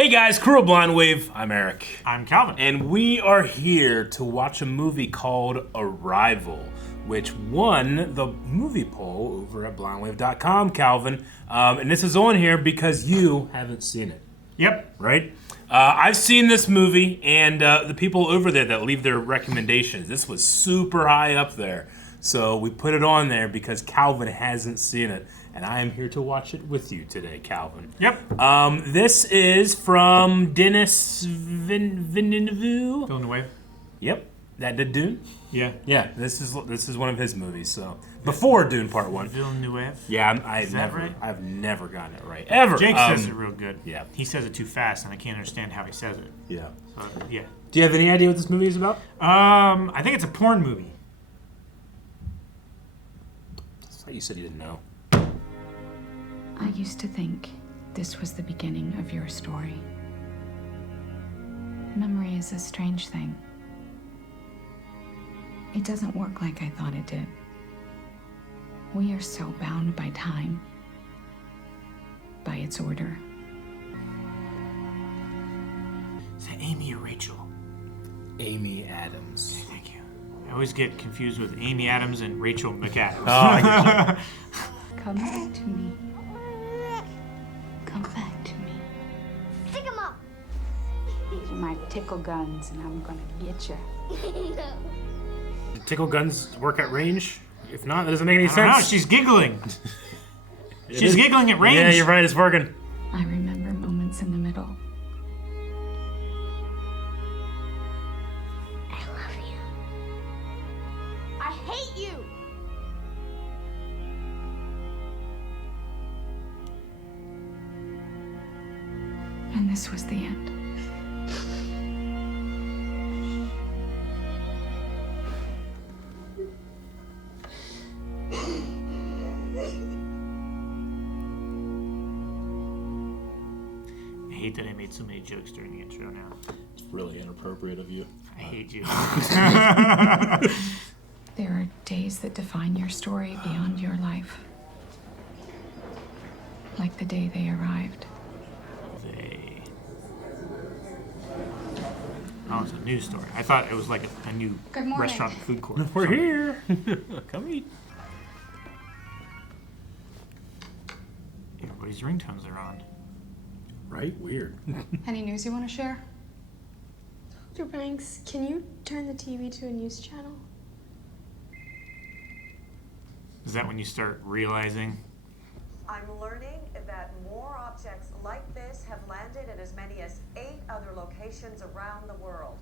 Hey guys, Crew of Blind Wave. I'm Eric. I'm Calvin. And we are here to watch a movie called Arrival, which won the movie poll over at blindwave.com, Calvin. And this is on here because you haven't seen it. Yep. Right? I've seen this movie, and the people over there that leave their recommendations, this was super high up there. So we put it on there because Calvin hasn't seen it. And I am here to watch it with you today, Calvin. Yep. This is from Denis Villeneuve. Villeneuve. Yep. That did Dune? Yeah. Yeah, this is one of his movies. So before Dune Part 1. Villeneuve. Yeah, I've never gotten it right. Ever. Jake says it real good. Yeah. He says it too fast, and I can't understand how he says it. Yeah. So, yeah. Do you have any idea what this movie is about? I think it's a porn movie. I thought you said you didn't know. I used to think this was the beginning of your story. Memory is a strange thing. It doesn't work like I thought it did. We are so bound by time, by its order. Is that Amy or Rachel? Amy Adams. Thank you. I always get confused with Amy Adams and Rachel McAdams. Oh, I get you. Come back to me. Come back to me. Pick him up. These are my tickle guns, and I'm gonna get you. Do tickle guns work at range? If not, that doesn't make any I don't know, sense. she's giggling. She's giggling at range. Yeah, you're right, it's working. I remember moments in the middle. I love you. I hate you. And this was the end. I hate that I made so many jokes during the intro now. It's really inappropriate of you. I hate you. There are days that define your story beyond your life. Like the day they arrived. Oh, it's a news story. I thought it was like a new Good morning. restaurant food court. We're here. Come eat. Everybody's ringtones are on. Right? Weird. Any news you want to share? Dr. Banks, can you turn the TV to a news channel? Is that when you start realizing? I'm learning that more objects like this have landed at as many as 8 other locations around the world.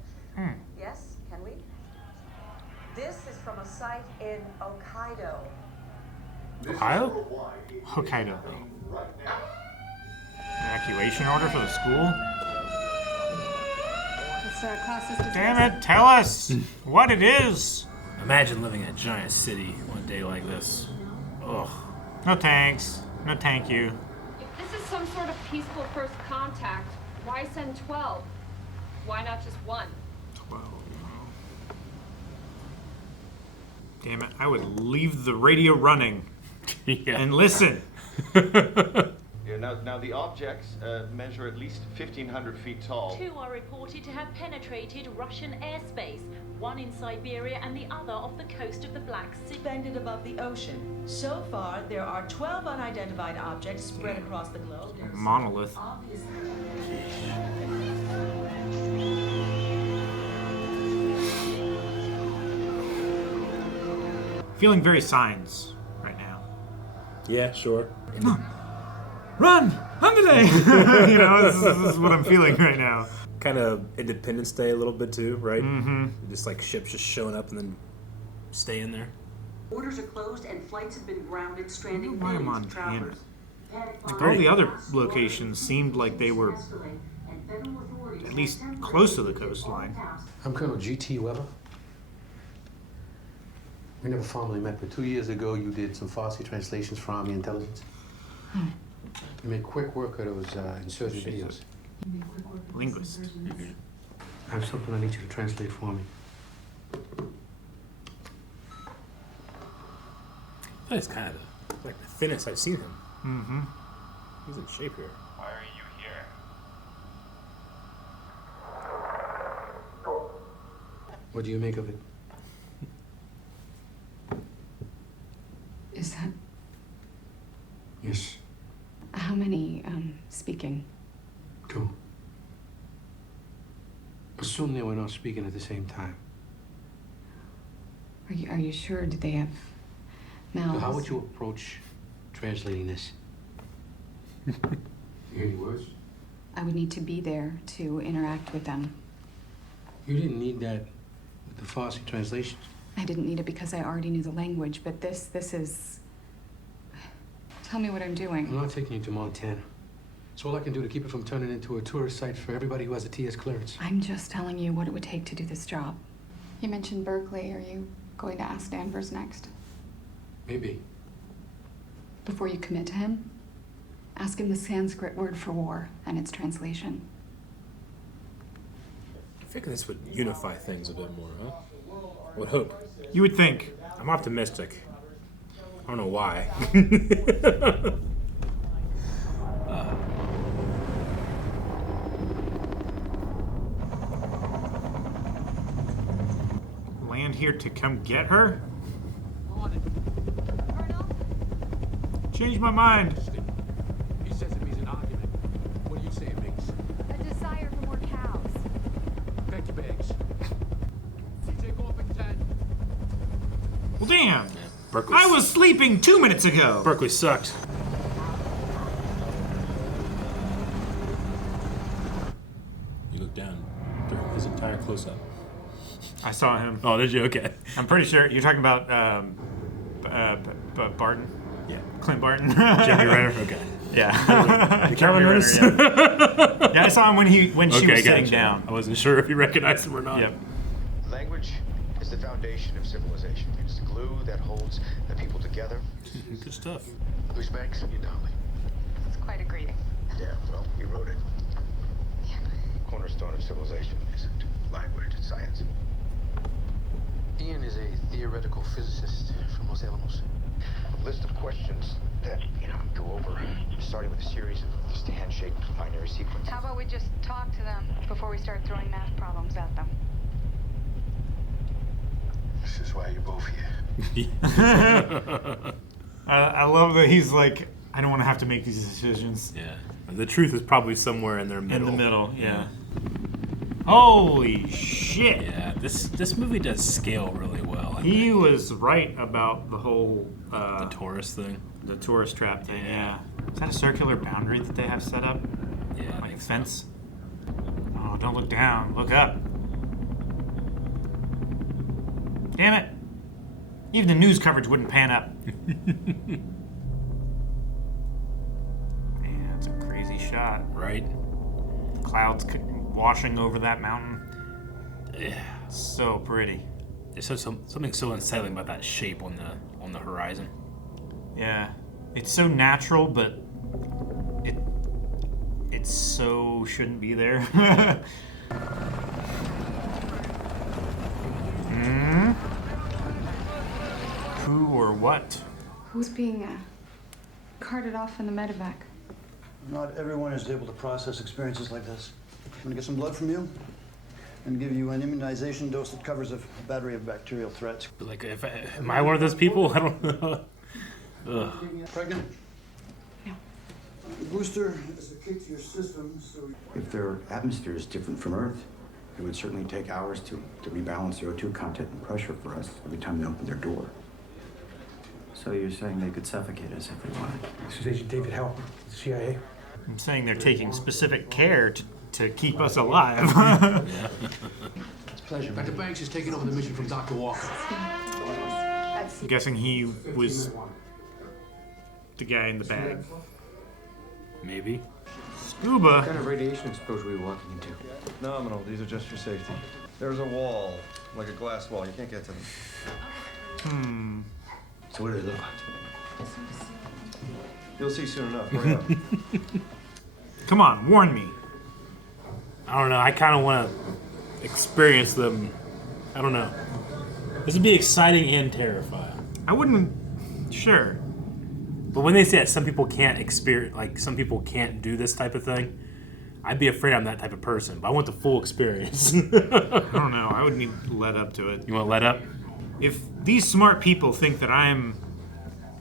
Yes, can we? This is from a site in Hokkaido. Ohio? Hokkaido. Evacuation order for the school? Class is dismissed. Damn it, tell us what it is. Imagine living in a giant city on a day like this. Ugh. No thanks. No thank you. If this is some sort of peaceful first contact, why send 12? Why not just 1? 12. Damn it, I would leave the radio running Yeah. and listen. Yeah, now the objects measure at least 1,500 feet tall. 2 are reported to have penetrated Russian airspace, one in Siberia and the other off the coast of the Black Sea. Suspended above the ocean. So far, there are 12 unidentified objects spread across the globe. Monolith. Feeling very Signs right now. Yeah, sure. Run! Underday! You know, this is what I'm feeling right now. Kind of Independence Day a little bit too, right? Mm-hmm. Just like ships just showing up and then staying there. Orders are closed and flights have been grounded, stranding Why millions of Montana? travelers. Like all the other locations seemed like they were at least close to the coastline. I'm Colonel G.T. Weber. We never formally met, but 2 years ago you did some Farsi translations for Army intelligence. You made quick work of those insurgent videos. Linguist. I have something I need you to translate for me. That's kind of like the thinnest I've seen him. Mm-hmm. He's in shape here. Why are you here? What do you make of it? Is that Yes. how many speaking? 2. Assume they were not speaking at the same time. Are you sure? Did they have mouths? So how would you approach translating this? You hear any words? I would need to be there to interact with them. You didn't need that with the Farsi translation. I didn't need it because I already knew the language, but this is... Tell me what I'm doing. I'm not taking you to Montana. It's all I can do to keep it from turning into a tourist site for everybody who has a TS clearance. I'm just telling you what it would take to do this job. You mentioned Berkeley. Are you going to ask Danvers next? Maybe. Before you commit to him, ask him the Sanskrit word for war and its translation. I figure this would unify things a bit more, huh? I would hope. You would think. I'm optimistic. I don't know why. Land here to come get her? Change my mind. He says it means an argument. What do you say it means? A desire for more cows. Pack your bags. You take off in 10. Well, damn. Berkeley. I was sleeping 2 minutes ago. Berkeley sucked. You look down during his entire close-up. I saw him. Oh, did you? Okay. I'm pretty sure you're talking about Barton. Yeah. Clint Barton. Jeremy Renner. Okay. Yeah. Did Cameron notice? Yeah, I saw him when she was sitting gotcha. down. I wasn't sure if you recognized him or not. Yep. Language is the foundation of civilization. It's the glue that holds the people together. Good stuff. Who's Banks? You Donnelly. It's quite a greeting. Yeah, well, you wrote it. Yeah. Cornerstone of civilization isn't language, it's science. Ian is a theoretical physicist from Los Alamos. A list of questions that, go over, starting with a series of just handshake binary sequences. How about we just talk to them before we start throwing math problems at them? This is why you're both here. I love that he's like, I don't want to have to make these decisions. Yeah. The truth is probably somewhere in their middle. In the middle, yeah. Holy shit. Yeah, this movie does scale really well. He was right about the whole... the tourist thing. The tourist trap thing, yeah. Is that a circular boundary that they have set up? Yeah. Like a fence? Oh, don't look down. Look up. Damn it. Even the news coverage wouldn't pan up. Man, that's a crazy shot. Right? Clouds washing over that mountain. Yeah. So pretty. There's something so unsettling about that shape on the horizon. Yeah. It's so natural, but it so shouldn't be there. Who or what? Who's being carted off in the medevac? Not everyone is able to process experiences like this. I'm gonna get some blood from you and give you an immunization dose that covers a battery of bacterial threats. Like, am I one of those people? I don't know. Ugh. Pregnant? No. The booster is a kick to your system, so... If their atmosphere is different from Earth, it would certainly take hours to rebalance the O2 content and pressure for us every time they open their door. So you're saying they could suffocate us if we wanted? This is Agent David Hell, CIA. I'm saying they're taking specific care to keep us alive. Yeah. It's a pleasure. Dr. Banks is taking over the mission from Dr. Walker. I'm guessing he was the guy in the bag. Maybe. Scuba. What kind of radiation exposure are we walking into? Nominal. These are just for safety. There's a wall, like a glass wall. You can't get to them. So what do they look like? You'll see soon enough. Hurry up. Come on, warn me. I don't know. I kind of want to experience them. I don't know. This would be exciting and terrifying. I wouldn't. Sure. But when they say that some people can't experience, like some people can't do this type of thing, I'd be afraid I'm that type of person, but I want the full experience. I don't know. I would need let up to it. You want to let up? If these smart people think that I am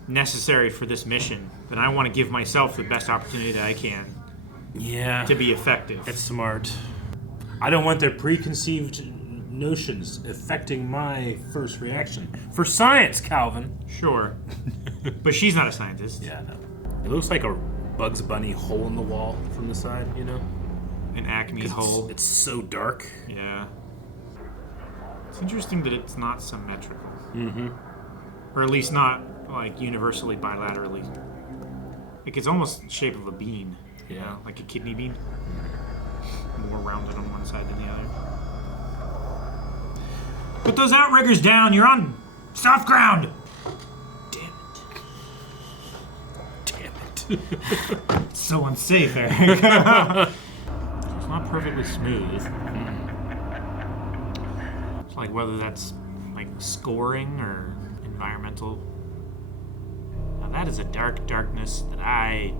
necessary for this mission, then I want to give myself the best opportunity that I can. Yeah. To be effective. That's smart. I don't want their preconceived notions affecting my first reaction. For science, Calvin. Sure. But she's not a scientist. Yeah, no. It looks like a Bugs Bunny hole in the wall from the side, you know? An Acme hole. It's so dark. Yeah. It's interesting that it's not symmetrical. Mm-hmm. Or at least not, like, universally bilaterally. Like, it's almost the shape of a bean. Yeah. You know, like a kidney bean. More rounded on one side than the other. Put those outriggers down. You're on soft ground. It's so unsafe, Eric. It's not perfectly smooth. It's like whether that's like scoring or environmental. Now that is a dark darkness that I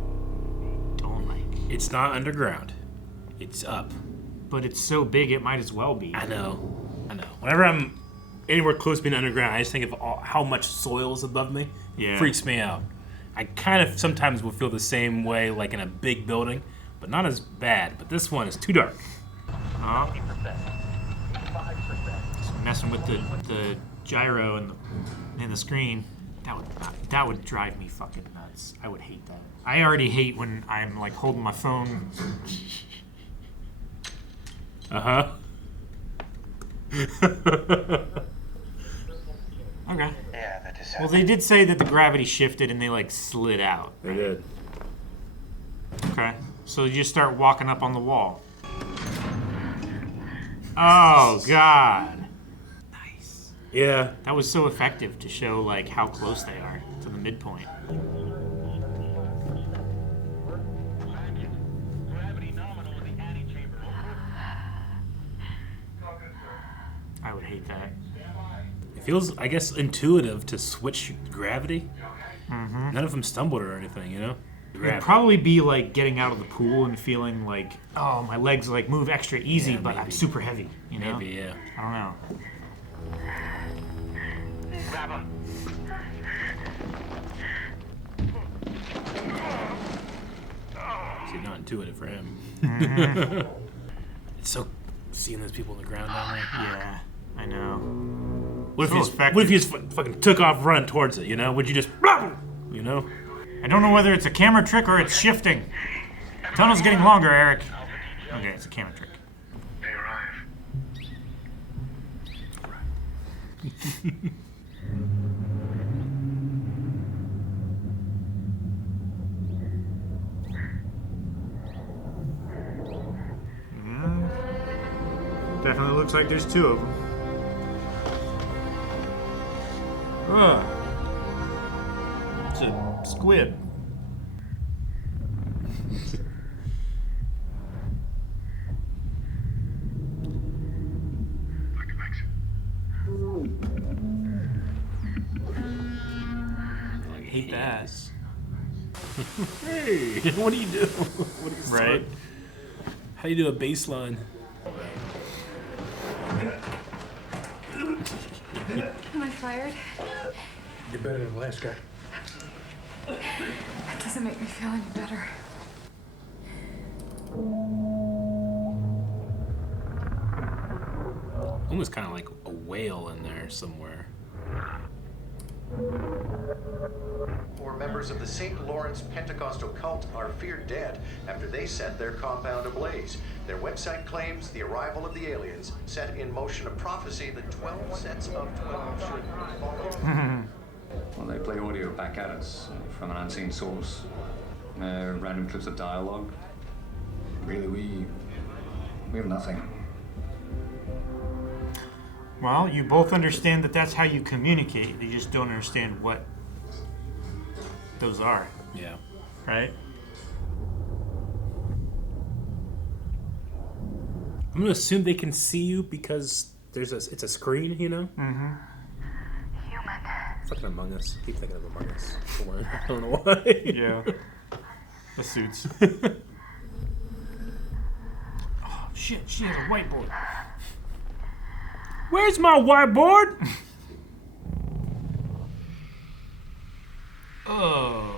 don't like. It's not underground. It's up. But it's so big it might as well be. I know. Whenever I'm anywhere close to being underground, I just think of how much soil is above me. Yeah. It freaks me out. I kind of sometimes will feel the same way, like in a big building, but not as bad. But this one is too dark. Just messing with the gyro and the screen. That would drive me fucking nuts. I would hate that. I already hate when I'm like holding my phone. Uh-huh. Okay. Yeah, that is. Well, they did say that the gravity shifted and they like slid out. They did. Okay. So you just start walking up on the wall. Oh God. Nice. Yeah. That was so effective to show like how close they are to the midpoint. I would hate that. It feels, I guess, intuitive to switch gravity. Mm-hmm. None of them stumbled or anything, you know? It'd probably be like getting out of the pool and feeling like, oh, my legs like move extra easy, Yeah, but maybe. I'm super heavy. You know? Maybe, yeah. I don't know. Grab him. See, not intuitive for him. Mhm. It's so seeing those people on the ground down there. Yeah, I know. What if So you just fucking took off running towards it, you know? Would you just, you know? I don't know whether it's a camera trick or it's shifting. The tunnel's getting longer, Eric. Okay, it's a camera trick. They arrive. Definitely looks like there's two of them. It's a squid. I hate that. Hey, what do you do? What do you start? Right. How do you do a baseline? Am I fired? You're better than the last guy. That doesn't make me feel any better. Almost kind of like a whale in there somewhere. Four members of the St. Lawrence Pentecostal cult are feared dead after they set their compound ablaze. Their website claims the arrival of the aliens set in motion a prophecy that 12 sets of 12 should follow. Well, they play audio back at us from an unseen source. Random clips of dialogue. Really, we have nothing. Well, you both understand that that's how you communicate. You just don't understand what those are. Yeah. Right? I'm gonna assume they can see you because it's a screen, you know? Mm-hmm. Fucking Among Us. I keep thinking of Among Us. I don't know why. Yeah. The suits. shit, she has a whiteboard. Where's my whiteboard? Oh.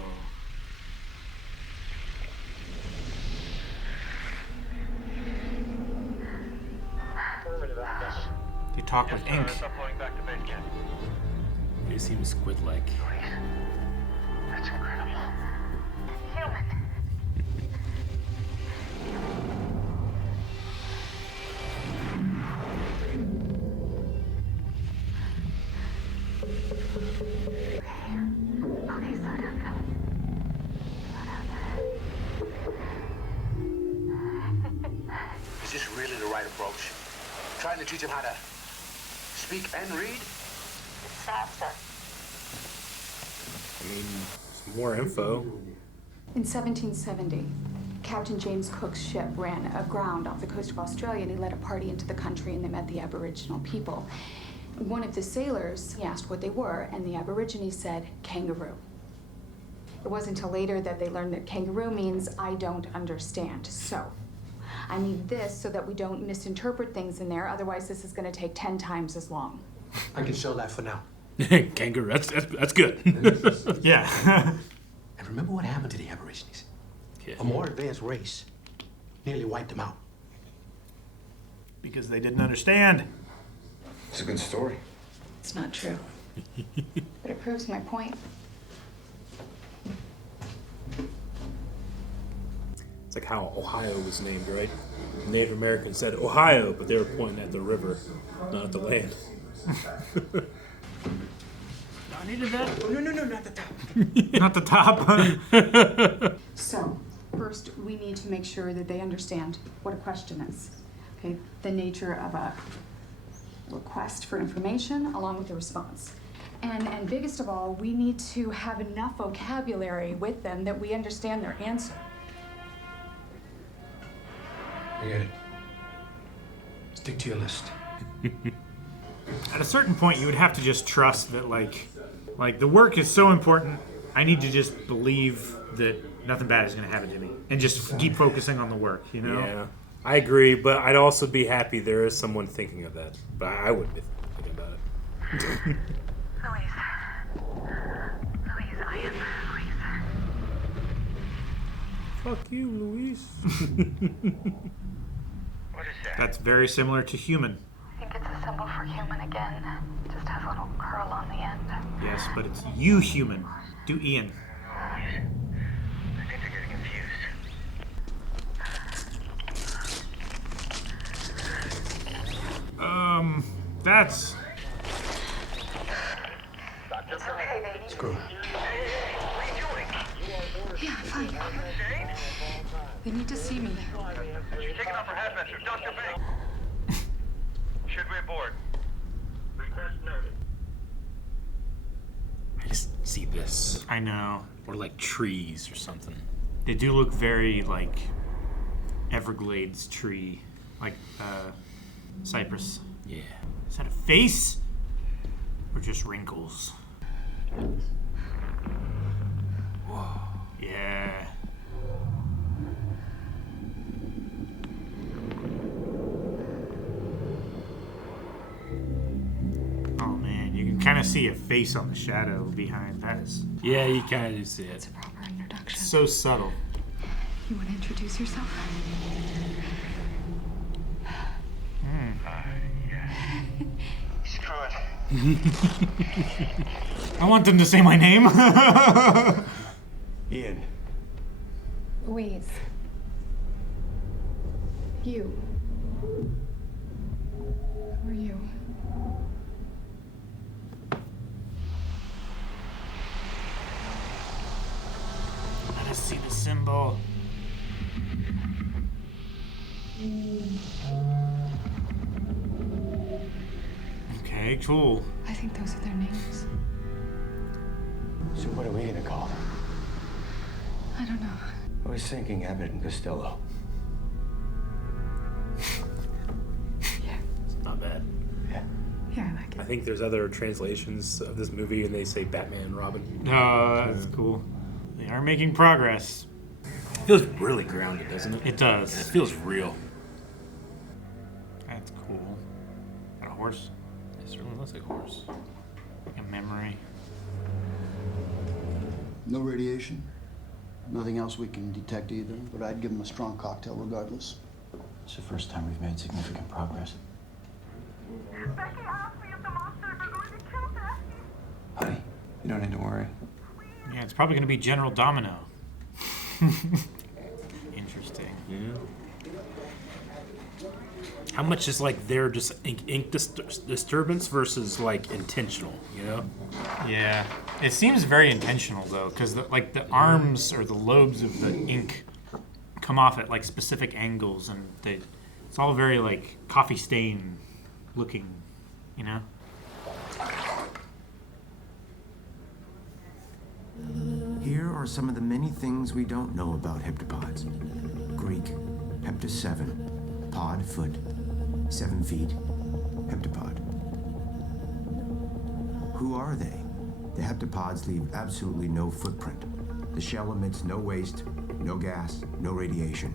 You talk with ink. It seems squid-like. That's incredible. Human. Okay, slow down. Is this really the right approach? Trying to teach him how to speak and read? It's faster. I mean, some more info. In 1770, Captain James Cook's ship ran aground off the coast of Australia, and he led a party into the country, and they met the Aboriginal people. One of the sailors, he asked what they were, and the Aborigine said, kangaroo. It wasn't until later that they learned that kangaroo means I don't understand. So, I need this so that we don't misinterpret things in there, otherwise this is going to take 10 times as long. I can sell that for now. Kangaroo, that's good. Yeah. And remember what happened to the Aborigines? Yeah. A more advanced race nearly wiped them out. Because they didn't understand. It's a good story. It's not true. But it proves my point. It's like how Ohio was named, right? Native Americans said Ohio, but they were pointing at the river, not at the land. I needed that. Oh, no, not the top. Not the top. So, first, we need to make sure that they understand what a question is. Okay, the nature of a request for information along with the response. And biggest of all, we need to have enough vocabulary with them that we understand their answer. I get it. Stick to your list. At a certain point, you would have to just trust that, like the work is so important. I need to just believe that nothing bad is going to happen to me, and just keep focusing on the work. You know? Yeah, I agree, but I'd also be happy there is someone thinking of that. But I wouldn't be thinking about it. Louise, I am Louise. Fuck you, Louise. What is that? That's very similar to human. I think it's a symbol for human again. Just has a little curl on the end. Yes, but it's you human. Do Ian. I think they're getting confused. That's... It's okay, baby. Screw it. Yeah, fine. They need to see me. She's taking off her headmaster. Dr. Banks. Should we aboard? Request noted. I just see this. I know. Or like trees or something. They do look very like Everglades tree, like cypress. Yeah. Is that a face? Or just wrinkles? Whoa. Yeah. Oh man, you can kind of see a face on the shadow behind that. Is Yeah, you kind of do see it. It's a proper introduction. so subtle. You want to introduce yourself? Screw it. I want them to say my name. Ian. Louise. You. Who are you? Let us see the symbol. Okay, cool. I think those are their names. So what are we gonna call them? I don't know. I was thinking Abbott and Costello. It's not bad. Yeah. Yeah, I like it. I think there's other translations of this movie and they say Batman and Robin. Oh, that's cool. They are making progress. It feels really grounded, doesn't it? It does. It feels real. That's cool. Got a horse. It certainly looks like a horse. Like a memory. No radiation. Nothing else we can detect either, but I'd give him a strong cocktail regardless. It's the first time we've made significant progress. Becky asked me if the monsters are going to kill Becky. Honey, you don't need to worry. Yeah, it's probably going to be General Domino. Interesting. Yeah. How much is like there just ink disturbance versus like intentional, you know? Yeah. It seems very intentional though, because like the arms or the lobes of the ink come off at like specific angles, and it's all very like coffee stain looking, you know? Here are some of the many things we don't know about heptapods. Greek, hepta 7, pod, foot, 7 feet, heptapod. Who are they? The heptapods leave absolutely no footprint. The shell emits no waste, no gas, no radiation.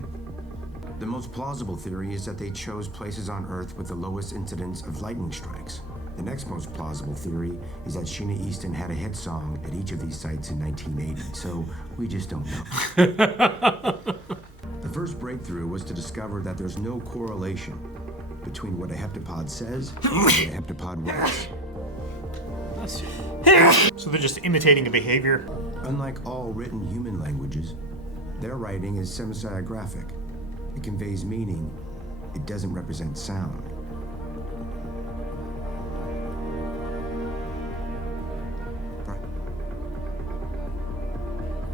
The most plausible theory is that they chose places on Earth with the lowest incidence of lightning strikes. The next most plausible theory is that Sheena Easton had a hit song at each of these sites in 1980, so we just don't know. The first breakthrough was to discover that there's no correlation between what a heptapod says and what a heptapod writes. So they're just imitating a behavior? Unlike all written human languages, their writing is semasiographic. It conveys meaning. It doesn't represent sound.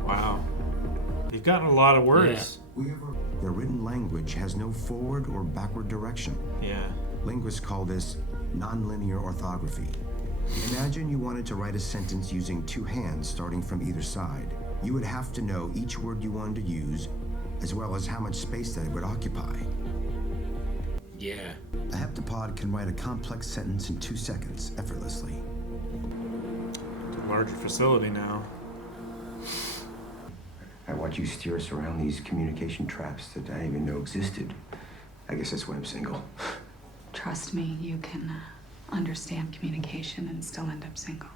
Wow. They've gotten a lot of words. Yeah. Their written language has no forward or backward direction. Yeah. Linguists call this nonlinear orthography. Imagine you wanted to write a sentence using two hands starting from either side. You would have to know each word you wanted to use, as well as how much space that it would occupy. Yeah. A heptapod can write a complex sentence in 2 seconds, effortlessly. It's a larger facility now. I watch you steer us around these communication traps that I didn't even know existed. I guess that's why I'm single. Trust me, you can understand communication and still end up single.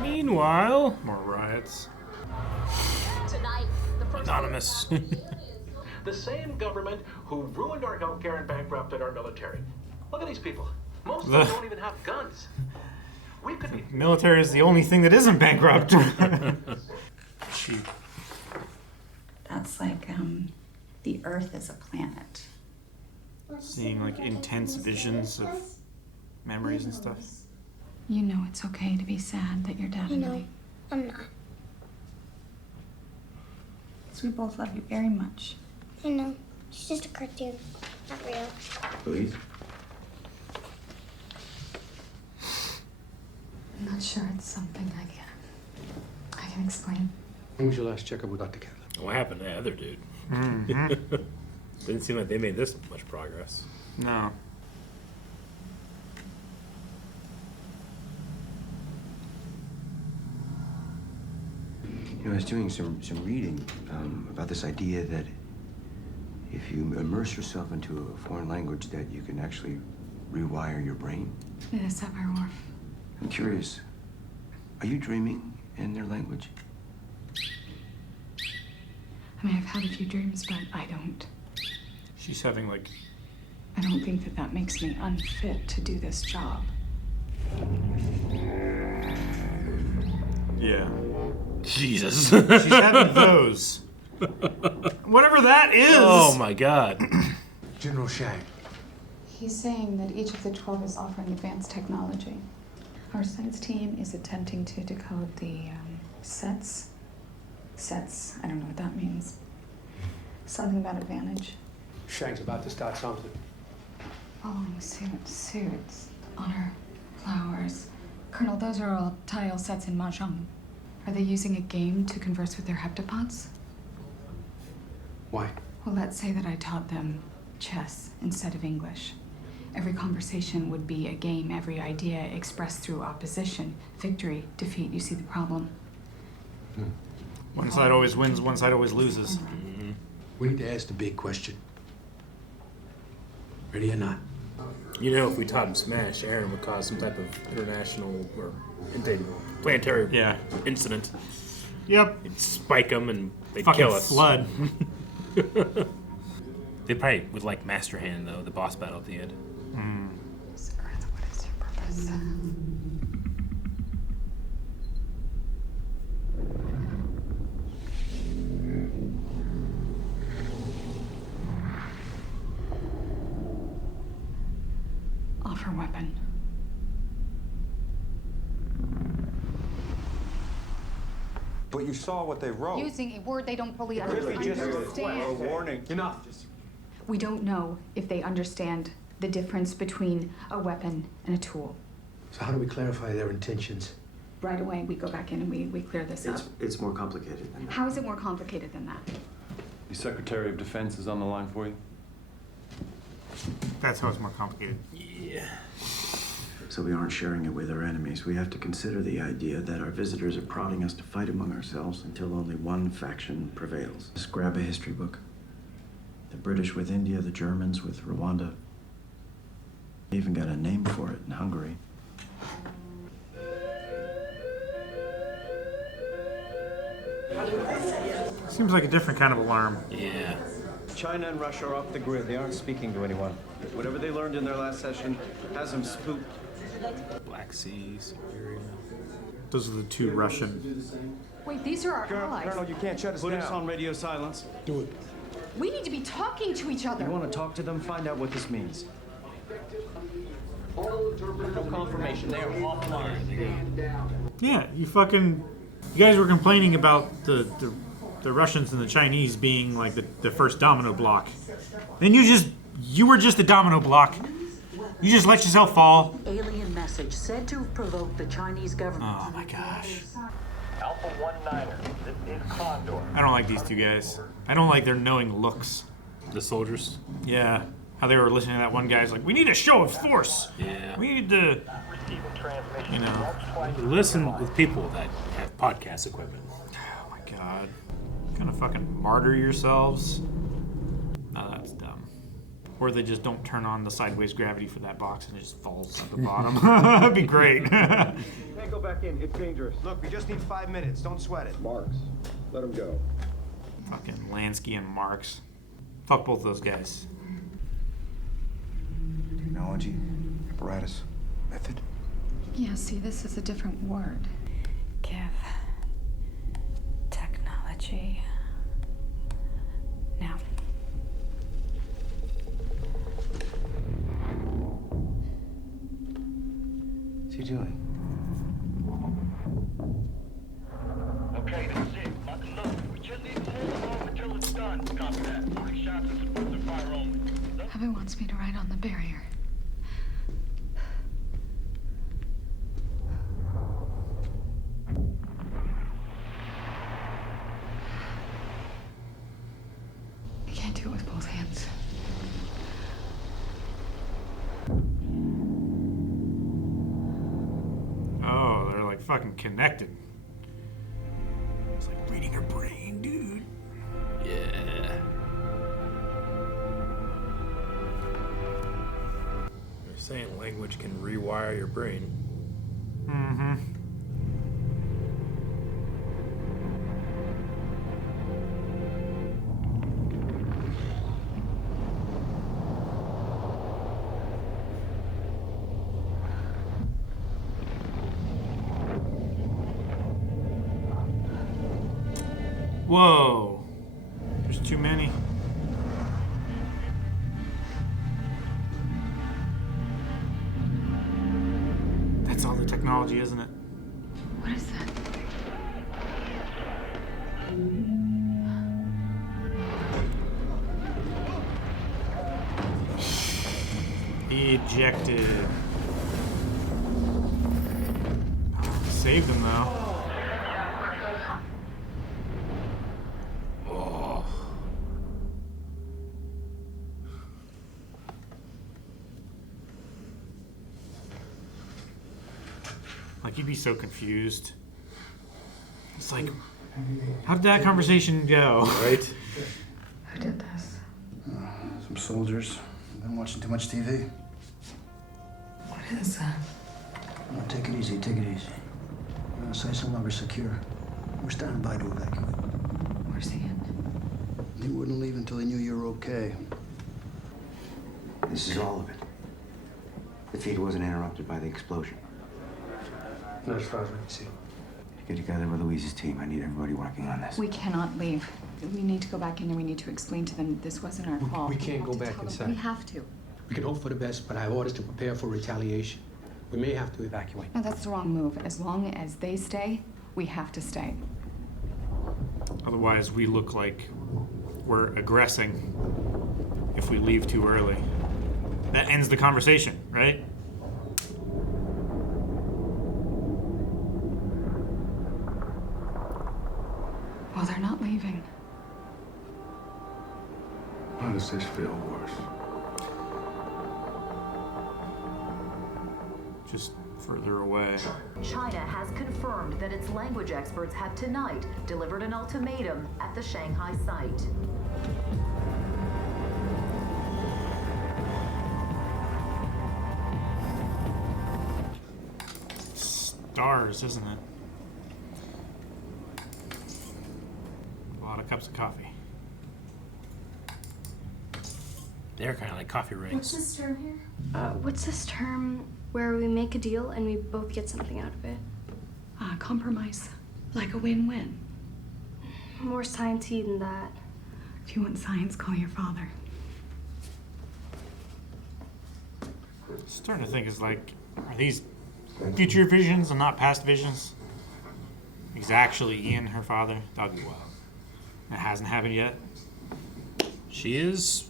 Meanwhile, more riots. Tonight, the first Anonymous. The same government who ruined our healthcare and bankrupted our military. Look at these people. Most of them don't even have guns. We could be. Military is the only thing that isn't bankrupt. Cheap. That's like, the Earth is a planet. Seeing like intense visions of memories and stuff. You know it's okay to be sad that your dad and No, I'm not. Because we both love you very much. I know. It's just a cartoon, not real. Please? I'm not sure it's something I can explain. When was your last checkup with Dr. Catlin? What happened to that other dude? Mm-hmm. Didn't seem like they made this much progress. No. You know, I was doing some reading about this idea that if you immerse yourself into a foreign language, that you can actually rewire your brain. I'm curious, are you dreaming in their language? I mean, I've had a few dreams, but I don't. She's having like... I don't think that makes me unfit to do this job. Yeah. Jesus. She's having those. Whatever that is. Oh my God. General Shang. He's saying that each of the 12 is offering advanced technology. Our science team is attempting to decode the sets. Sets, I don't know what that means. Something about advantage. Shang's about to start something. Following suits, honor, flowers. Colonel, those are all tile sets in Mahjong. Are they using a game to converse with their heptapods? Why? Well, let's say that I taught them chess instead of English. Every conversation would be a game, every idea expressed through opposition, victory, defeat. You see the problem? One side always wins, one side always loses. We need to ask the big question. Ready or not? You know, if we taught him Smash, Aaron would cause some type of international or planetary incident. Yep. He'd spike them and they'd Fucking kill us. flood. They probably would like Master Hand, though, the boss battle at the end. This Earth, what is your purpose? Offer weapon. But you saw what they wrote. Using a word they don't fully Really, just understand. a warning. Enough. We don't know if they understand the difference between a weapon and a tool. So how do we clarify their intentions? Right away, we go back in and we clear this up. It's more complicated than that. How is it more complicated than that? The Secretary of Defense is on the line for you. That's how it's more complicated. Yeah. So we aren't sharing it with our enemies. We have to consider the idea that our visitors are prodding us to fight among ourselves until only one faction prevails. Just grab a history book. The British with India, the Germans with Rwanda. They even got a name for it in Hungary. Seems like a different kind of alarm. Yeah. China and Russia are off the grid. They aren't speaking to anyone. Whatever they learned in their last session has them spooked. Black Sea, Siberia. Those are the two Russian. Wait, these are our allies. Colonel, you can't shut us down. Put us on radio silence. Do it. We need to be talking to each other. You want to talk to them? Find out what this means. No confirmation. They are offline. Yeah, you guys were complaining about the Russians and the Chinese being like the first domino block. Then you were just a domino block. You just let yourself fall. Alien message said to have provoked the Chinese government. Oh my gosh. Alpha 19er, this is Condor. I don't like these two guys. I don't like their knowing looks. The soldiers? Yeah. How they were listening to that one guy's like, we need a show of force. Yeah. We need to, you know. Listen with people that have podcast equipment. Oh my god. Kind of fucking martyr yourselves. No, that's dumb. Or they just don't turn on the sideways gravity for that box and it just falls at the bottom. That'd be great. Can't go back in. It's dangerous. Look, we just need 5 minutes. Don't sweat it. Marks, let him go. Fucking Lansky and Marks. Fuck both those guys. Technology, apparatus, method. Yeah, see, this is a different word. Give. Technology. Now. What's he doing? Okay, that's it. Lock and load. We just need to hold off until it's done. Copy that. 40 shots and suppressive fire only. Heaven wants me to ride on the barrier. I can't do it with both hands. Oh, they're like fucking connected. It's like reading her brain, dude. Yeah. They're saying language can rewire your brain. Mm-hmm. Whoa. There's too many. That's all the technology, isn't it? What is that? Ejected. Saved him though. Oh. Like you'd be so confused. It's like, How did that conversation go? Right? Who did this? Some soldiers. Been watching too much TV. What is that? Oh, take it easy, take it easy. Site's no longer secure. We're standing by to evacuate. Where's he in? He wouldn't leave until he knew you were okay. This is all of it. The feed wasn't interrupted by the explosion. Not as far as we can see. Get together with Louise's team. I need everybody working on this. We cannot leave. We need to go back in and we need to explain to them that this wasn't our fault. We can't have go to back tell them. inside. We have to. We can hope for the best, but I have orders to prepare for retaliation. We may have to evacuate. No, that's the wrong move. As long as they stay, we have to stay. Otherwise, we look like we're aggressing if we leave too early. That ends the conversation, right? Well, they're not leaving. Why does this feel worse? Just further away. China has confirmed that its language experts have tonight delivered an ultimatum at the Shanghai site. Stars, isn't it? A lot of cups of coffee. They're kind of like coffee What's rings. this term here? What's this term where we make a deal and we both get something out of it? Compromise. Like a win-win. More sciencey than that. If you want science, call your father. Starting to think is like, are these future visions and not past visions? Is actually Ian her father? That'd be wild. That hasn't happened yet. She is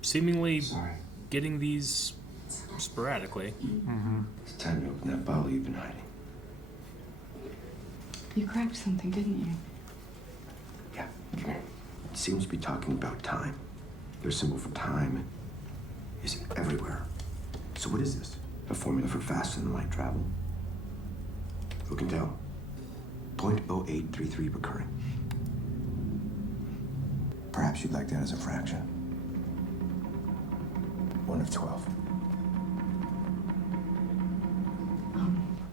seemingly getting these sporadically. Mm-hmm. It's time to open that bottle you've been hiding. You grabbed something, didn't you? Yeah. It seems to be talking about time. Their symbol for time is everywhere. So what is this? A formula for faster than light travel? Who can tell? 0.0833 recurring. Perhaps you'd like that as a fraction. 1 of 12.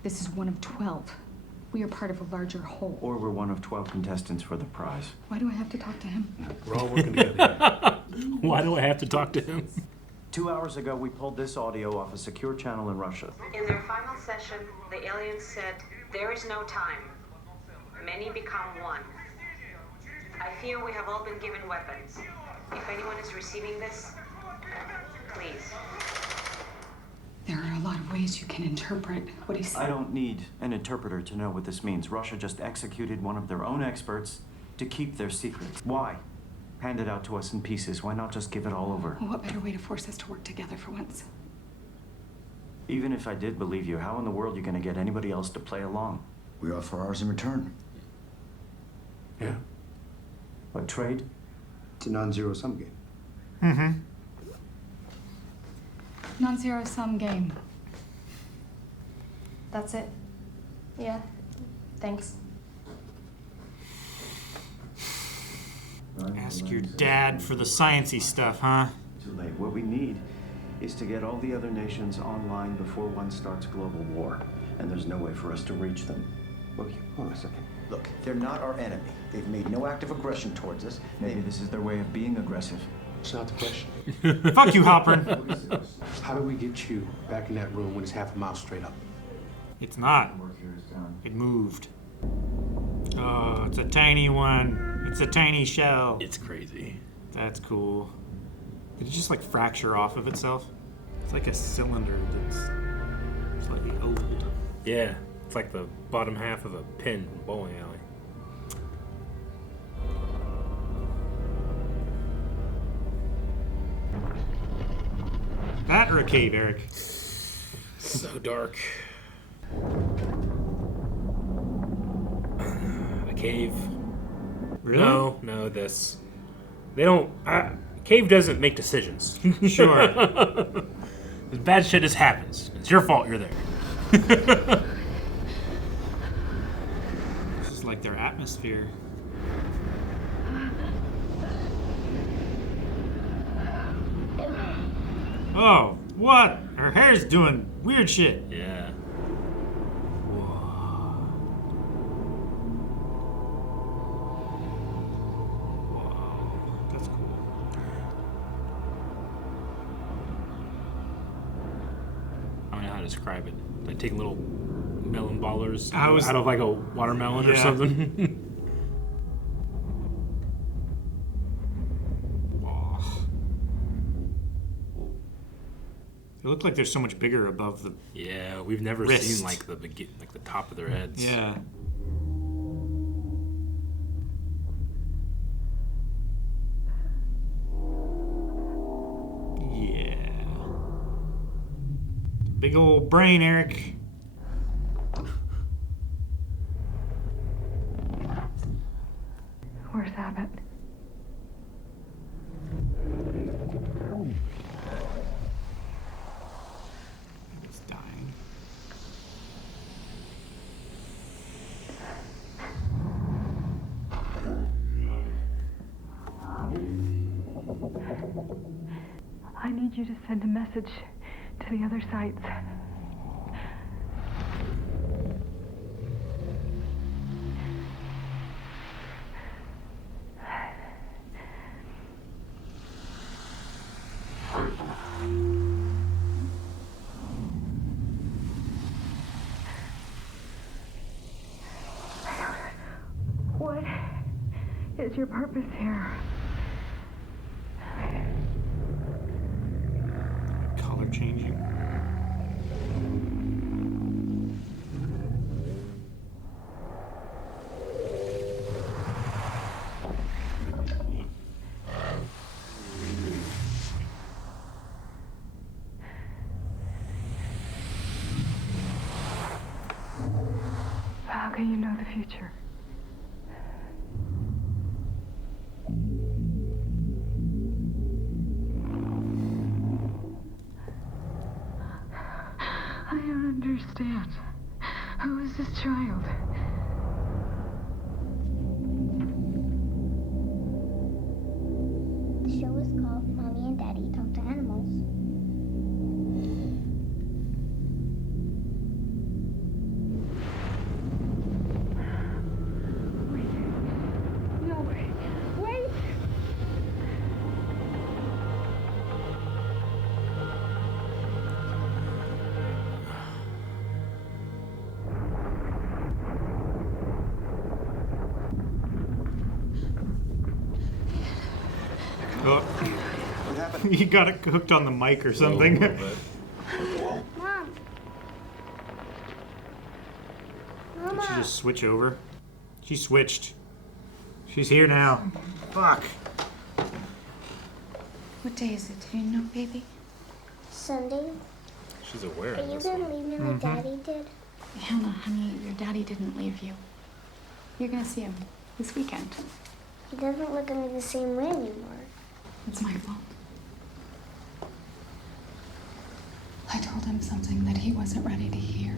This is 1 of 12. We are part of a larger whole. Or we're one of 12 contestants for the prize. Why do I have to talk to him? We're all working together. Why do I have to talk to him? 2 hours ago, we pulled this audio off a secure channel in Russia. In their final session, the aliens said, "There is no time. Many become one." I fear we have all been given weapons. If anyone is receiving this, please. There are a lot of ways you can interpret what he said. I don't need an interpreter to know what this means. Russia just executed one of their own experts to keep their secret. Why? Hand it out to us in pieces. Why not just give it all over? Well, what better way to force us to work together for once? Even if I did believe you, how in the world are you going to get anybody else to play along? We offer ours in return. Yeah. A trade? It's a non-zero sum game. Mm-hmm. Non-zero sum game. That's it. Yeah. Thanks. Ask your dad for the sciencey stuff, huh? Too late. What we need is to get all the other nations online before one starts global war. And there's no way for us to reach them. Okay, hold on a second. Look, they're not our enemy. They've made no active aggression towards us. Maybe this is their way of being aggressive. It's not the question. Fuck you, Halpern. How do we get you back in that room when it's half a mile straight up? It's not. It moved. Oh, it's a tiny one. It's a tiny shell. It's crazy. That's cool. Did it just like fracture off of itself? It's like a cylinder that's slightly old. Yeah, it's like the bottom half of a pin in a bowling alley. That or a cave, Eric? So dark. A cave. Really? No, this. They don't. Cave doesn't make decisions. Sure. Bad shit just happens. It's your fault you're there. This is like their atmosphere. Oh, what? Her hair's doing weird shit. Yeah. That's cool. I don't know how to describe it. Like take little melon ballers I was- out of like a watermelon or Yeah. something. It looked like they're so much bigger above the. Yeah, we've never wrist. seen like the top of their heads. Yeah. Yeah. Big old brain, Eric. Where's Abbott? It's dying. I need you to send a message to the other sites. What is your purpose here? Color changing. How can you know the future? I don't understand. Who is this child? The show is called Mommy and Daddy Talk to Animals. No way. Wait! Oh. What happened? He got it hooked on the mic or something. Mom. Did she just switch over? She switched. She's here now. Fuck. What day is it? Do you know, baby? Sunday. She's aware Are of you this. gonna leave me like Mhm. Daddy did? Hannah, honey, your daddy didn't leave you. You're gonna see him this weekend. He doesn't look at me the same way anymore. It's my fault. I told him something that he wasn't ready to hear.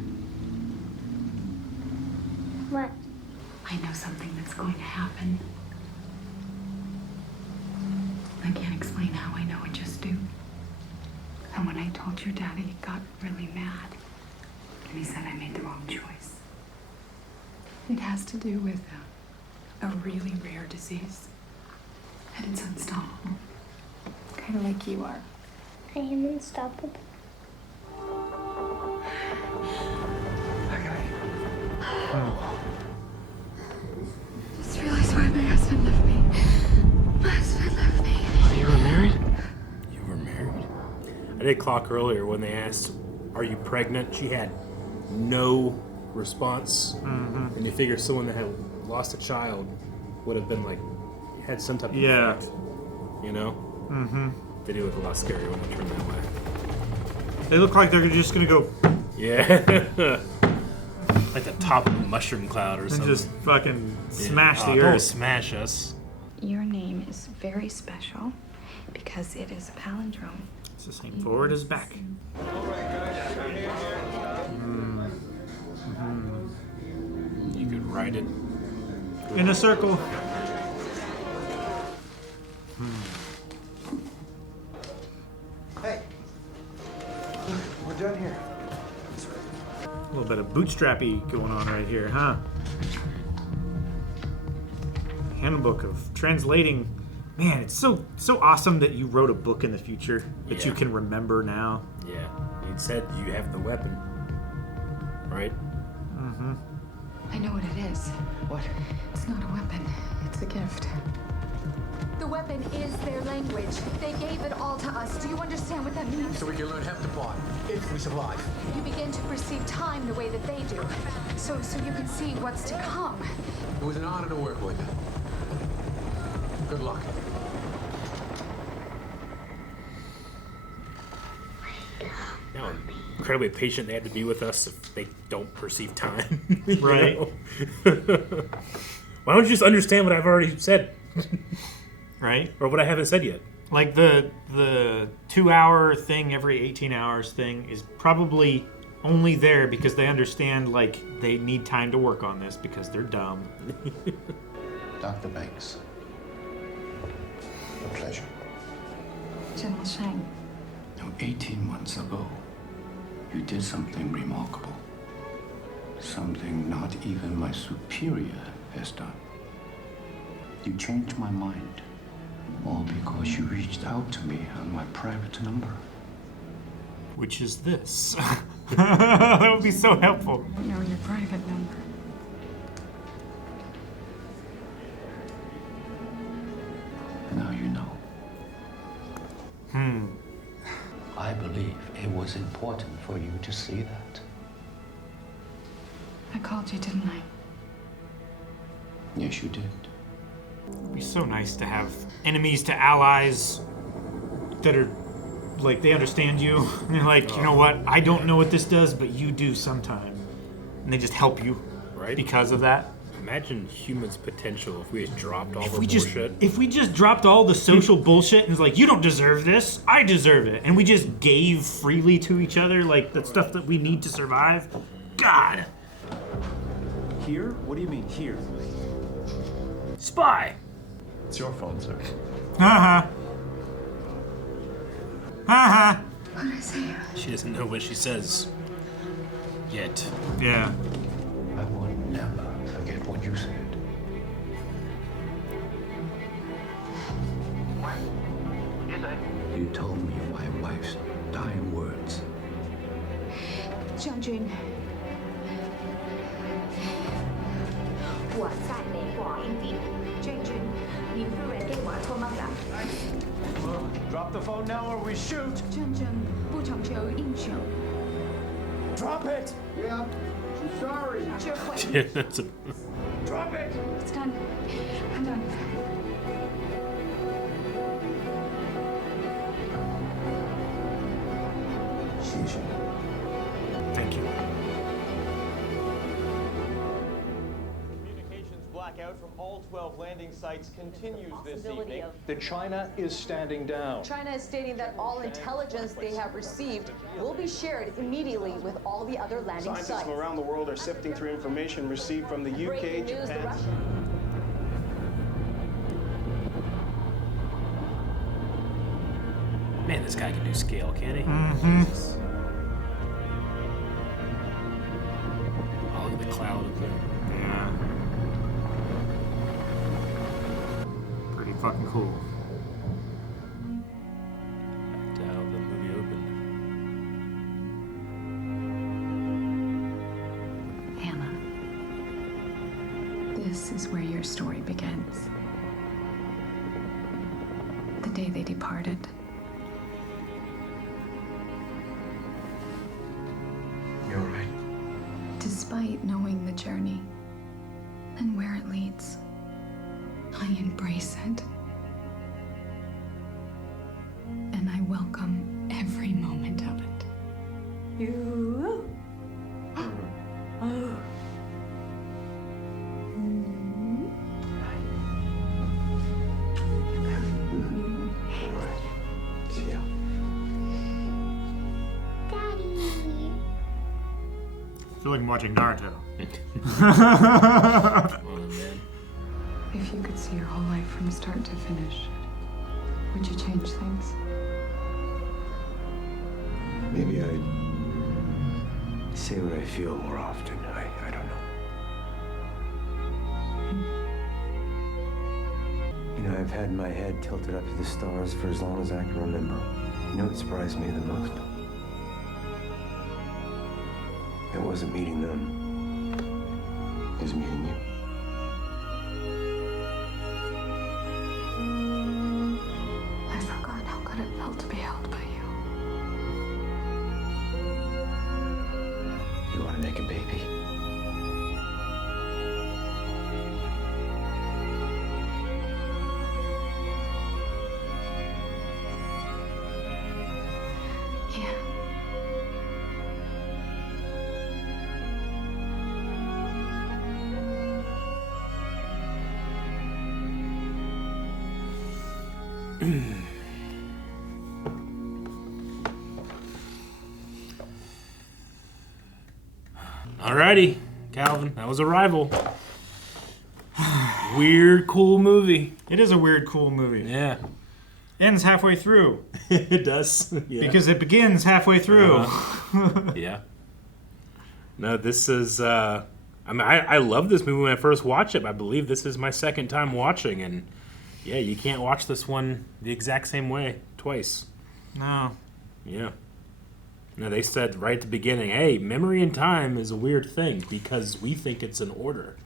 What? I know something that's going to happen. I can't explain how I know, I just do. And when I told your daddy, he got really mad. And he said I made the wrong choice. It has to do with a really rare disease. And it's unstoppable. Kind of like you are. I am unstoppable. I just realized why my husband left me. My husband left me. You were married? You were married. I did clock earlier when they asked, "Are you pregnant?" She had no response. Mhm. And you figure someone that had lost a child would have been like, had some type of Yeah. effect, you know? Mm-hmm. They do look a lot scarier when they turn that way. They look like they're just gonna go Yeah. Like the top of a mushroom cloud or and something. just fucking smash the don't earth. smash us. Your name is very special because it is a palindrome. It's the same forward as back. You could write it. In a circle. of bootstrappy going on right here, huh? Handbook of translating. Man, it's so awesome that you wrote a book in the future that you can remember now. Yeah, it said you have the weapon, right? Mm-hmm. I know what it is. What? It's not a weapon. It's a gift. The weapon is their language. They gave it all to us. Do you understand what that means? So we can learn Heptapod, if we survive. You begin to perceive time the way that they do. So you can see what's to come. It was an honor to work with you. Good luck. Now I'm incredibly patient they had to be with us if they don't perceive time. Right. Why don't you just understand what I've already said? Right? Or what I haven't said yet. Like the 2-hour thing every 18 hours thing is probably only there because they understand like they need time to work on this because they're dumb. Dr. Banks. A pleasure. General Shang. Now, 18 months ago, you did something remarkable. Something not even my superior has done. You changed my mind. All because you reached out to me on my private number. Which is this. That would be so helpful. I know your private number. Now you know. I believe it was important for you to see that. I called you, didn't I? Yes, you did. It'd be so nice to have enemies to allies that are like they understand you. And they're like, you know what? I don't know what this does, but you do sometime. And they just help you because of that. Imagine humans' potential if we just dropped all the bullshit. bullshit. If we just dropped all the social bullshit and was like, you don't deserve this, I deserve it. And we just gave freely to each other, like the stuff that we need to survive. God. Here? What do you mean, here? Spy. It's your phone, sir. Uh-huh. Uh-huh. What did I say? She doesn't know what she says yet. Yeah. I will never forget what you said. You told me my wife's dying words. 将军，我在美国营地，将军，您夫人给我托梦了。 Drop the phone now or we shoot. 战争不讲究英雄， Drop it. Yeah, she's sorry. 智慧。 Yeah, that's a... Drop it. It's done. I'm done. Thank you. Communications blackout from all 12 landing sites continues this evening. That China is standing down. China is stating that all intelligence they have received will be shared immediately with all the other landing Scientists sites. from around the world are sifting through information received from the UK, Breaking news, the Japan. Russian. Man, this guy can do scale, can't he? Mm-hmm. Jesus. Oh, look at the cloud up there. Yeah. Pretty fucking cool. Back to how the movie opened. Hannah, this is where your story begins. The day they departed. You're right. Despite knowing the journey and where it leads, I embrace it. And I welcome every moment of it. You. See ya. Daddy. I feel like I'm watching Naruto. If you could see your whole life from start to finish, would you change things? Maybe I'd say what I feel more often. I don't know. You know, I've had my head tilted up to the stars for as long as I can remember. You know what surprised me the most? It wasn't meeting them. It was meeting you. I forgot how good it felt to be held by you. You want to make a baby? Yeah. Alrighty, Calvin, that was Arrival. Weird, cool movie. It is a weird, cool movie. Yeah. Ends halfway through. It does. Yeah. Because it begins halfway through. Yeah. No, this is... I mean, I love this movie when I first watched it, but I believe this is my second time watching, and yeah, you can't watch this one the exact same way twice. No. Yeah. No, they said right at the beginning, hey, memory and time is a weird thing because we think it's an order.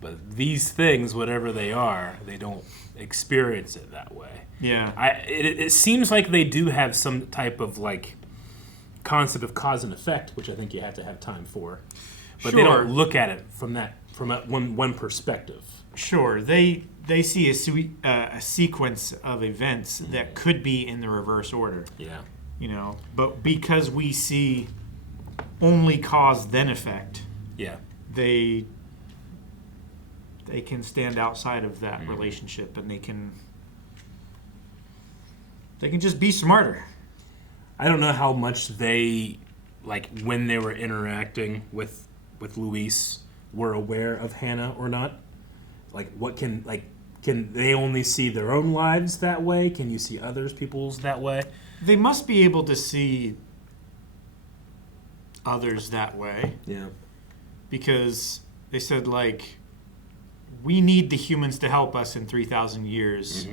But these things, whatever they are, they don't experience it that way. Yeah. It seems like they do have some type of like concept of cause and effect, which I think you have to have time for. But Sure. they don't look at it from one perspective. Sure, they see a sequence of events that could be in the reverse order. Yeah. You know, but because we see only cause then effect, yeah, they can stand outside of that relationship, and they can just be smarter. I don't know how much they, like, when they were interacting with Luis, were aware of Hannah or not. Like, can they only see their own lives that way? Can you see people's that way? They must be able to see others that way. Yeah. Because they said, like, we need the humans to help us in 3,000 years,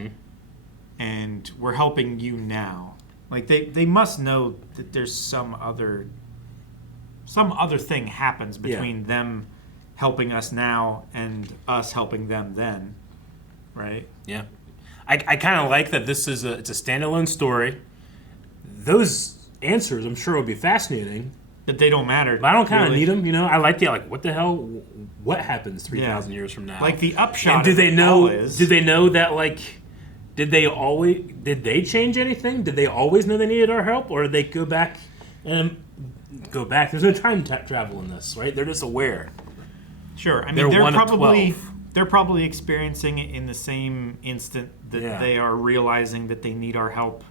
and we're helping you now. Like, they must know that there's some other thing happens between them helping us now and us helping them then, right? Yeah. I kind of like that it's a standalone story. Those answers, I'm sure, will be fascinating. But they don't matter. But I don't kind of really. need them, you know? I like what the hell, what happens 3,000 years from now? Like, the upshot and do they know, is... Do they know that, like, did they change anything? Did they always know they needed our help? Or did they go back? There's no time travel in this, right? They're just aware. Sure. I mean, they're probably experiencing it in the same instant that they are realizing that they need our help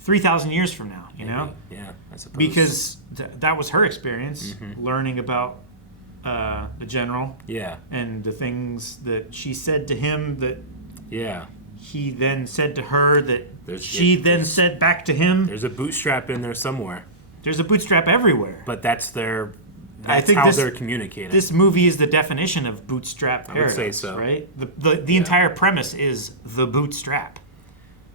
3,000 years from now, you know? Yeah, I suppose. Because that was her experience, learning about the general. Yeah. And the things that she said to him that yeah, he then said to her that she then said back to him. There's a bootstrap in there somewhere. There's a bootstrap everywhere. But that's how they're communicating. This movie is the definition of bootstrap paradox, I would say so. Right? The entire premise is the bootstrap.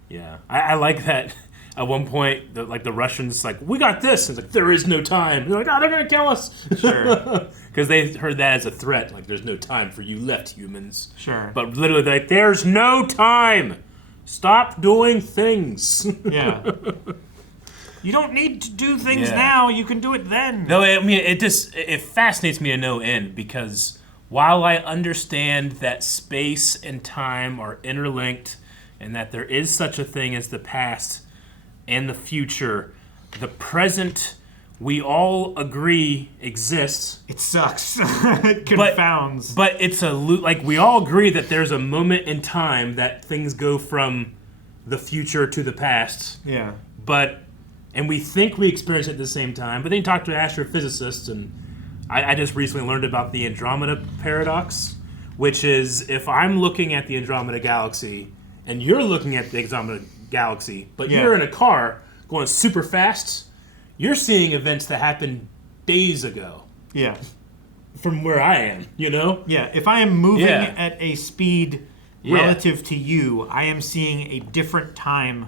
Yeah. I like that. At one point, the Russians, like, we got this. And it's like, there is no time. They're like, oh, they're going to kill us. Sure. Because they heard that as a threat. Like, there's no time for you left, humans. Sure. But literally, like, there's no time. Stop doing things. Yeah. You don't need to do things now. You can do it then. No, I mean, it fascinates me to no end. Because while I understand that space and time are interlinked and that there is such a thing as the past and the future, the present, we all agree exists. It sucks. It confounds. But it's like, we all agree that there's a moment in time that things go from the future to the past. Yeah. And we think we experience it at the same time. But then you talk to astrophysicists, and I just recently learned about the Andromeda paradox, which is if I'm looking at the Andromeda galaxy and you're looking at the Andromeda galaxy, but you're in a car going super fast, you're seeing events that happened days ago. Yeah. From where I am, you know? Yeah, if I am moving at a speed relative to you, I am seeing a different time